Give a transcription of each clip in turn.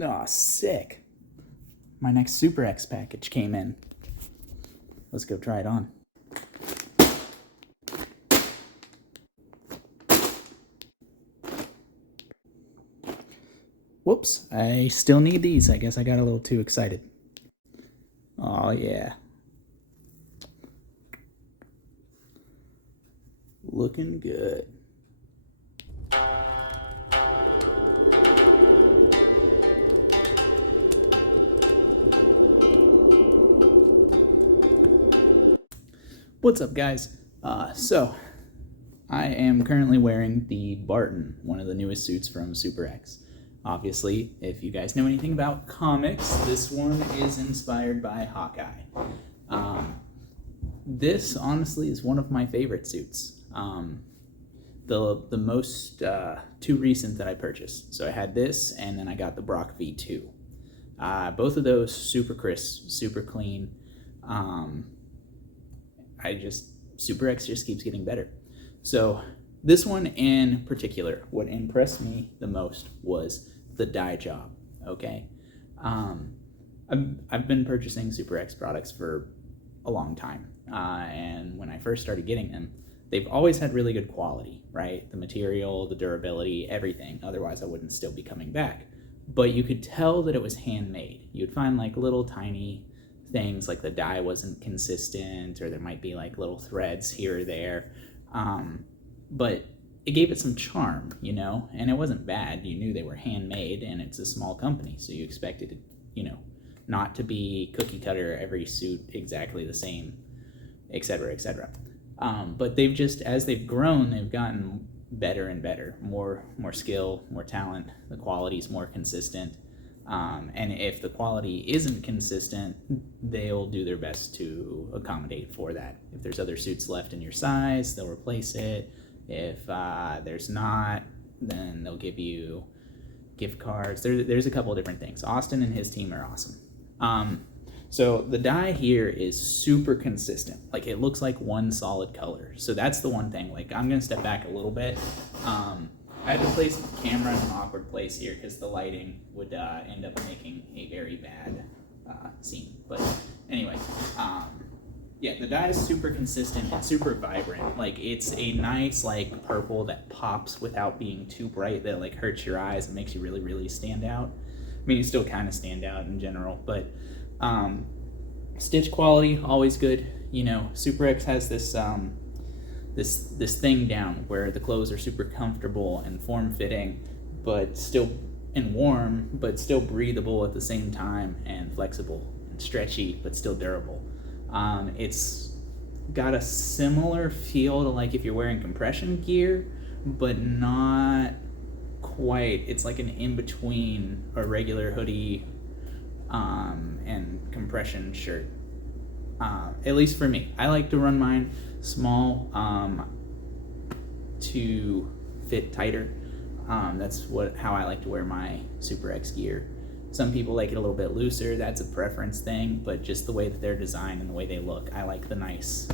Oh, sick. My next Super X package came in. Let's go try it on. Whoops, I still need these. I guess I got a little too excited. Oh, yeah. Looking good. What's up, guys? So, I am currently wearing the Barton, one of the newest suits from Super X. Obviously, if you guys know anything about comics, this one is inspired by Hawkeye. This, honestly, is one of my favorite suits. The most two recent that I purchased. So I had this, and then I got the Brock V2. Both of those super crisp, super clean. Super X just keeps getting better. So this one in particular, what impressed me the most was the dye job. Okay, I've been purchasing Super X products for a long time, and when I first started getting them, they've always had really good quality, right? The material, the durability, everything. Otherwise, I wouldn't still be coming back. But you could tell that it was handmade. You'd find like little tiny things, like the dye wasn't consistent, or there might be like little threads here or there. But it gave it some charm, you know, and it wasn't bad. You knew they were handmade, and it's a small company, so you expected it, you know, not to be cookie cutter, every suit exactly the same, etc., etc. But they've just, as they've grown, they've gotten better and better, more skill, more talent. The quality's more consistent. And if the quality isn't consistent, they'll do their best to accommodate for that. If there's other suits left in your size, they'll replace it. If there's not, then they'll give you gift cards. There's a couple of different things. Austin and his team are awesome. So the dye here is super consistent. Like, it looks like one solid color. So that's the one thing. Like, I'm gonna step back a little bit. I had to place the camera in an awkward place here because the lighting would end up making a very bad scene. But anyway, yeah, the dye is super consistent and super vibrant. Like, it's a nice like purple that pops without being too bright that like hurts your eyes and makes you really, really stand out. I mean, you still kind of stand out in general, but stitch quality, always good. You know, Super X has this this thing down where the clothes are super comfortable and form-fitting, but still, and warm, but still breathable at the same time, and flexible and stretchy, but still durable. It's got a similar feel to like if you're wearing compression gear, but not quite. It's like an in-between a regular hoodie and compression shirt. At least for me, I like to run mine small to fit tighter. That's how I like to wear my Super X gear. Some people like it a little bit looser. That's a preference thing, but just the way that they're designed and the way they look, I like the nice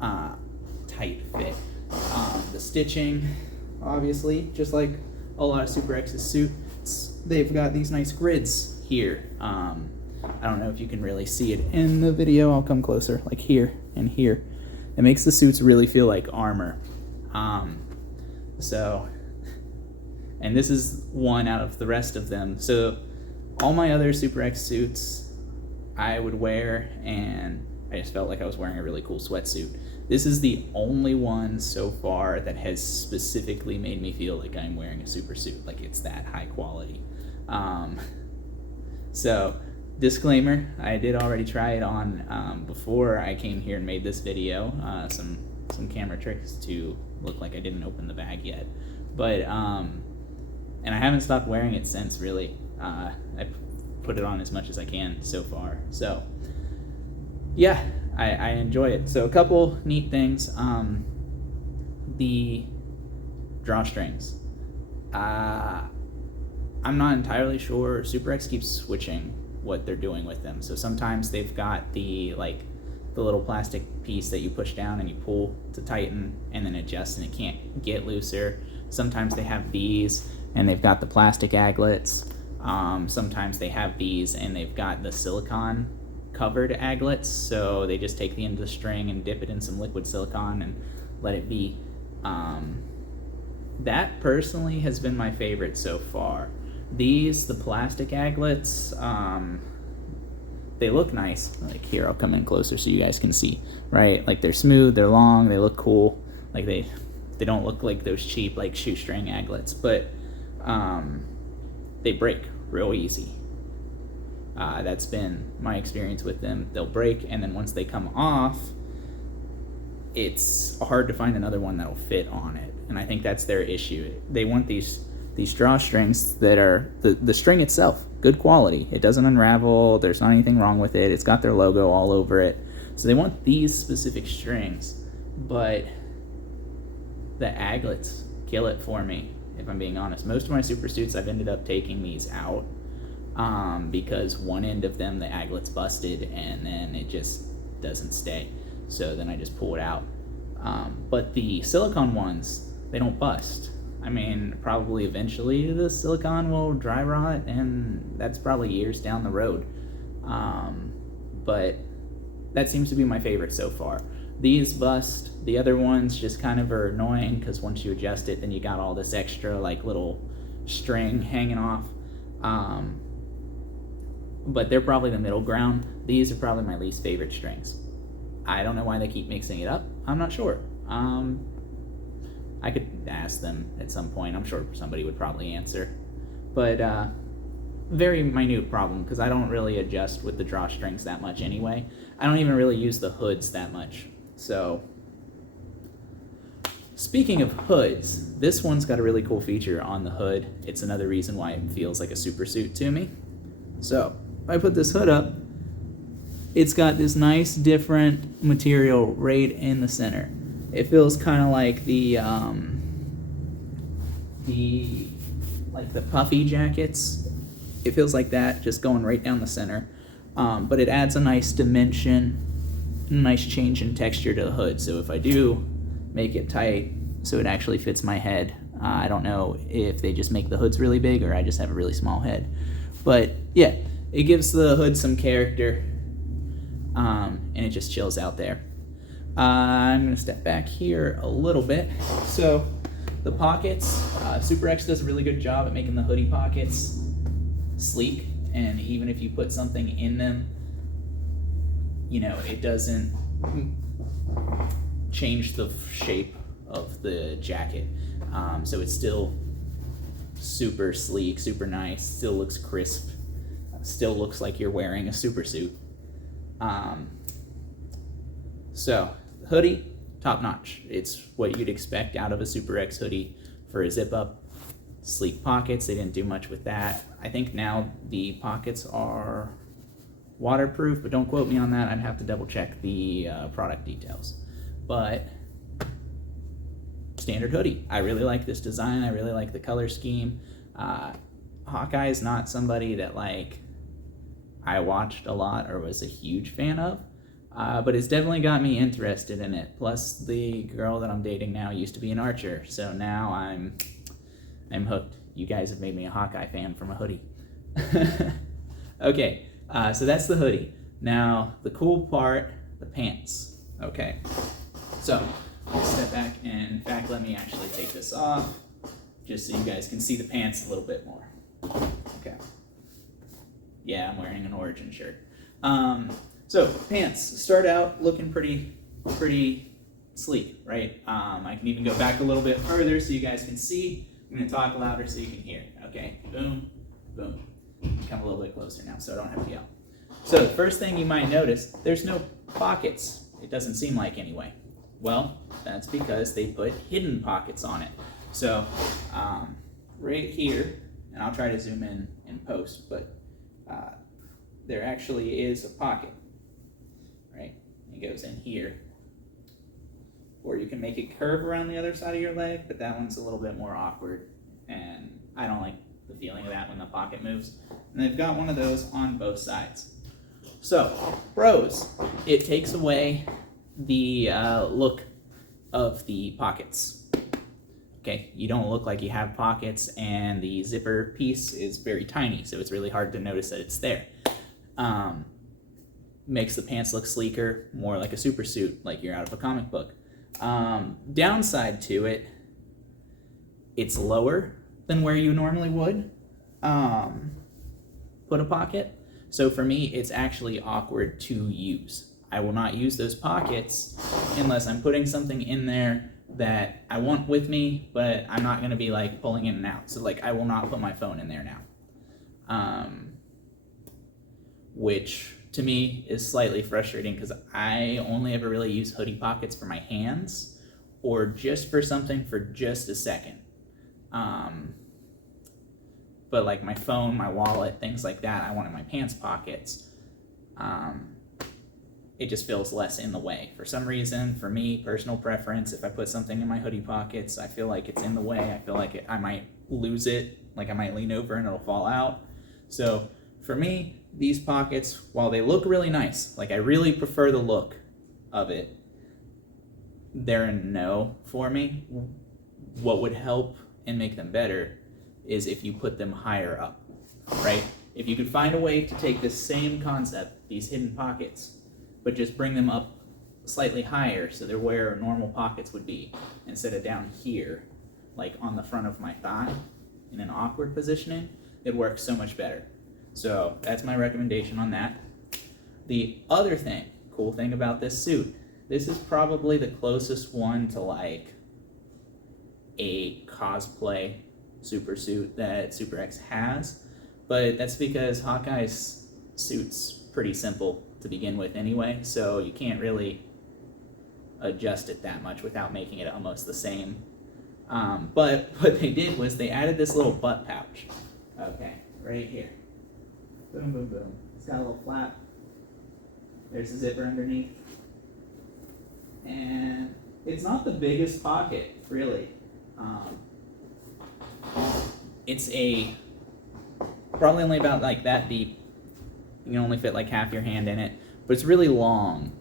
tight fit. The stitching, obviously, just like a lot of Super X's suits, they've got these nice grids here. I don't know if you can really see it in the video. I'll come closer, like here and here. It makes the suits really feel like armor. And this is one out of the rest of them. So all my other Super X suits I would wear, and I just felt like I was wearing a really cool sweatsuit. This is the only one so far that has specifically made me feel like I'm wearing a super suit, like it's that high quality. So disclaimer, I did already try it on before I came here and made this video. Some camera tricks to look like I didn't open the bag yet, but and I haven't stopped wearing it since, really. I put it on as much as I can so far. So yeah, I enjoy it. So a couple neat things. The drawstrings. I'm not entirely sure. Super X keeps switching what they're doing with them. So sometimes they've got the little plastic piece that you push down and you pull to tighten and then adjust, and it can't get looser. Sometimes they have these and they've got the plastic aglets. Sometimes they have these and they've got the silicone covered aglets, so they just take the end of the string and dip it in some liquid silicone and let it be. That personally has been my favorite so far. These, the plastic aglets, they look nice. Like here, I'll come in closer so you guys can see, right? Like they're smooth, they're long, they look cool. Like they don't look like those cheap like shoestring aglets, but they break real easy. That's been my experience with them. They'll break, and then once they come off, it's hard to find another one that'll fit on it. And I think that's their issue. They want these drawstrings that are the string itself, good quality. It doesn't unravel. There's not anything wrong with it. It's got their logo all over it. So they want these specific strings, but the aglets kill it for me, if I'm being honest. Most of my super suits, I've ended up taking these out because one end of them, the aglet's busted, and then it just doesn't stay. So then I just pull it out. But the silicone ones, they don't bust. I mean, probably eventually the silicone will dry rot, and that's probably years down the road. But that seems to be my favorite so far. These bust. The other ones just kind of are annoying because once you adjust it, then you got all this extra like little string hanging off. But they're probably the middle ground. These are probably my least favorite strings. I don't know why they keep mixing it up. I'm not sure. I could ask them at some point. I'm sure somebody would probably answer. But very minute problem because I don't really adjust with the drawstrings that much anyway. I don't even really use the hoods that much. So, speaking of hoods, this one's got a really cool feature on the hood. It's another reason why it feels like a super suit to me. So, if I put this hood up, it's got this nice different material right in the center. It feels kind of like the puffy jackets. It feels like that, just going right down the center. But it adds a nice dimension, a nice change in texture to the hood. So if I do make it tight so it actually fits my head, I don't know if they just make the hoods really big or I just have a really small head. But yeah, it gives the hood some character, and it just chills out there. I'm going to step back here a little bit. So the pockets, Super X does a really good job at making the hoodie pockets sleek, and even if you put something in them, you know, it doesn't change the shape of the jacket. So it's still super sleek, super nice, still looks crisp, still looks like you're wearing a super suit. So hoodie, top notch. It's what you'd expect out of a Super X hoodie for a zip up. Sleek pockets, they didn't do much with that. I think now the pockets are waterproof, but don't quote me on that. I'd have to double check the product details. But standard hoodie. I really like this design. I really like the color scheme. Hawkeye is not somebody that like I watched a lot or was a huge fan of. But it's definitely got me interested in it. Plus, the girl that I'm dating now used to be an archer, so now I'm hooked. You guys have made me a Hawkeye fan from a hoodie. Okay, so that's the hoodie. Now, the cool part, the pants. Okay, so let's step back, and in fact, let me actually take this off, just so you guys can see the pants a little bit more. Okay. Yeah, I'm wearing an Origin shirt. So pants start out looking pretty sleek, right? I can even go back a little bit further so you guys can see. I'm gonna talk louder so you can hear. Okay, boom, boom. Come a little bit closer now so I don't have to yell. So the first thing you might notice, there's no pockets. It doesn't seem like anyway. Well, that's because they put hidden pockets on it. So right here, and I'll try to zoom in post, but there actually is a pocket, right? It goes in here. Or you can make it curve around the other side of your leg, but that one's a little bit more awkward, and I don't like the feeling of that when the pocket moves. And they've got one of those on both sides. So, pros, it takes away the look of the pockets. Okay, you don't look like you have pockets, and the zipper piece is very tiny, so it's really hard to notice that it's there. Makes the pants look sleeker, more like a super suit, like you're out of a comic book. Downside to it, it's lower than where you normally would put a pocket. So for me, it's actually awkward to use. I will not use those pockets unless I'm putting something in there that I want with me, but I'm not going to be like pulling in and out. So like I will not put my phone in there now, which to me is slightly frustrating because I only ever really use hoodie pockets for my hands or just for something for just a second. But like my phone, my wallet, things like that, I want in my pants pockets. It just feels less in the way. For some reason, for me, personal preference, if I put something in my hoodie pockets, I feel like it's in the way. I feel like I might lose it, like I might lean over and it'll fall out. So for me, these pockets, while they look really nice, like I really prefer the look of it, they're a no for me. What would help and make them better is if you put them higher up, right? If you could find a way to take this same concept, these hidden pockets, but just bring them up slightly higher so they're where normal pockets would be, instead of down here, like on the front of my thigh, in an awkward positioning, it works so much better. So that's my recommendation on that. The other thing, cool thing about this suit, this is probably the closest one to like a cosplay super suit that Super X has, but that's because Hawkeye's suit's pretty simple to begin with anyway, so you can't really adjust it that much without making it almost the same. But what they did was they added this little butt pouch. Okay, right here. Boom, boom, boom. It's got a little flap. There's a zipper underneath. And it's not the biggest pocket, really. It's probably only about like that deep. You can only fit like half your hand in it, but it's really long.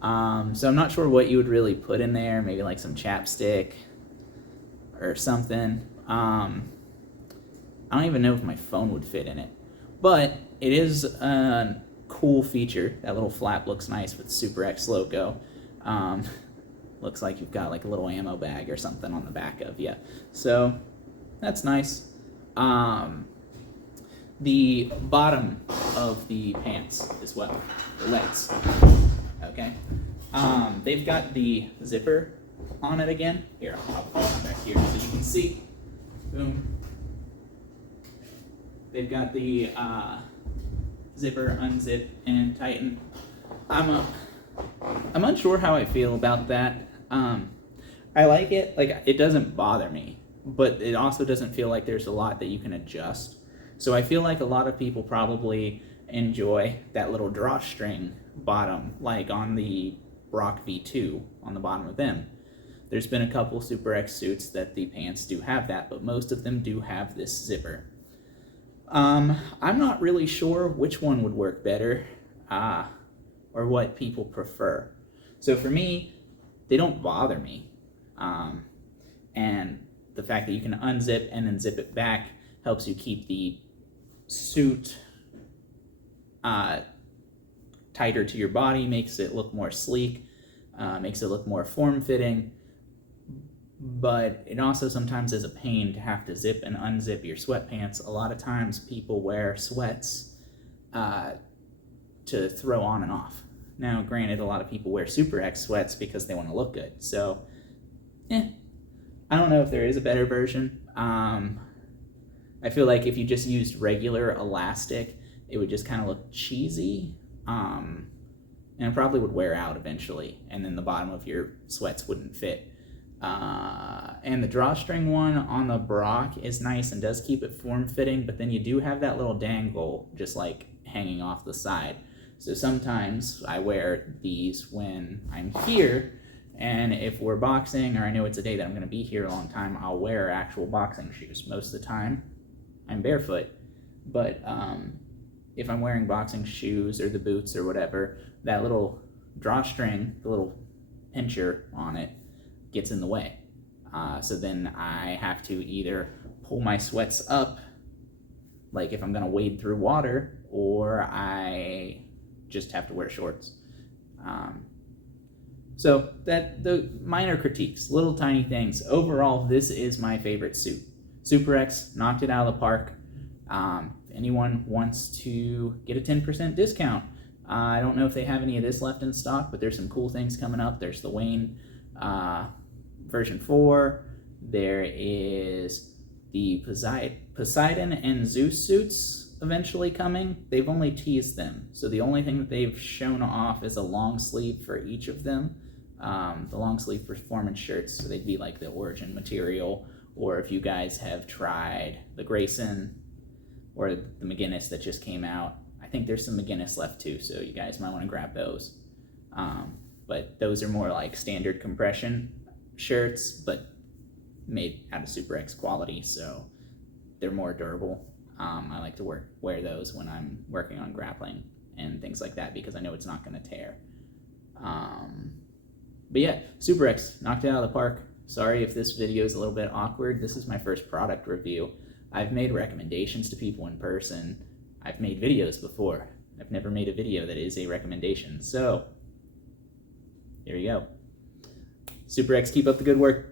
So I'm not sure what you would really put in there. Maybe like some chapstick or something. I don't even know if my phone would fit in it, but it is a cool feature. That little flap looks nice with the Super X logo. Looks like you've got like a little ammo bag or something on the back of you. So that's nice. The bottom of the pants as well, the legs, okay? They've got the zipper on it again. Here, I'll put it back here so you can see. Boom. They've got the zipper, unzip, and tighten. I'm unsure how I feel about that. I like it. Like, it doesn't bother me, but it also doesn't feel like there's a lot that you can adjust. So I feel like a lot of people probably enjoy that little drawstring bottom, like on the Brock V2 on the bottom of them. There's been a couple Super X suits that the pants do have that, but most of them do have this zipper. I'm not really sure which one would work better, or what people prefer. So for me, they don't bother me. And the fact that you can unzip and then zip it back helps you keep the suit tighter to your body, makes it look more sleek, makes it look more form-fitting, but it also sometimes is a pain to have to zip and unzip your sweatpants. A lot of times people wear sweats to throw on and off. Now, granted, a lot of people wear Super X sweats because they want to look good, so I don't know if there is a better version. I feel like if you just used regular elastic, it would just kind of look cheesy, and it probably would wear out eventually, and then the bottom of your sweats wouldn't fit. And the drawstring one on the Brock is nice and does keep it form-fitting, but then you do have that little dangle just like hanging off the side. So sometimes I wear these when I'm here, and if we're boxing or I know it's a day that I'm going to be here a long time, I'll wear actual boxing shoes. Most of the time, I'm barefoot, but if I'm wearing boxing shoes or the boots or whatever, that little drawstring, the little pincher on it, gets in the way. So then I have to either pull my sweats up, like if I'm gonna wade through water, or I just have to wear shorts. So that the minor critiques, little tiny things. Overall, this is my favorite suit. Super X knocked it out of the park. If anyone wants to get a 10% discount, I don't know if they have any of this left in stock, but there's some cool things coming up. There's the Wayne version 4. There is the Poseidon and Zeus suits eventually coming. They've only teased them, so the only thing that they've shown off is a long sleeve for each of them. The long sleeve performance shirts, so they'd be like the origin material, or if you guys have tried the Grayson or the McGinnis that just came out, I think there's some McGinnis left too, so you guys might want to grab those. But those are more like standard compression shirts, but made out of Super X quality, so they're more durable. I like to wear those when I'm working on grappling and things like that, because I know it's not going to tear. But yeah, Super X knocked it out of the park. Sorry if this video is a little bit awkward. This is my first product review. I've made recommendations to people in person. I've made videos before. I've never made a video that is a recommendation. So, here you go. Super X, keep up the good work.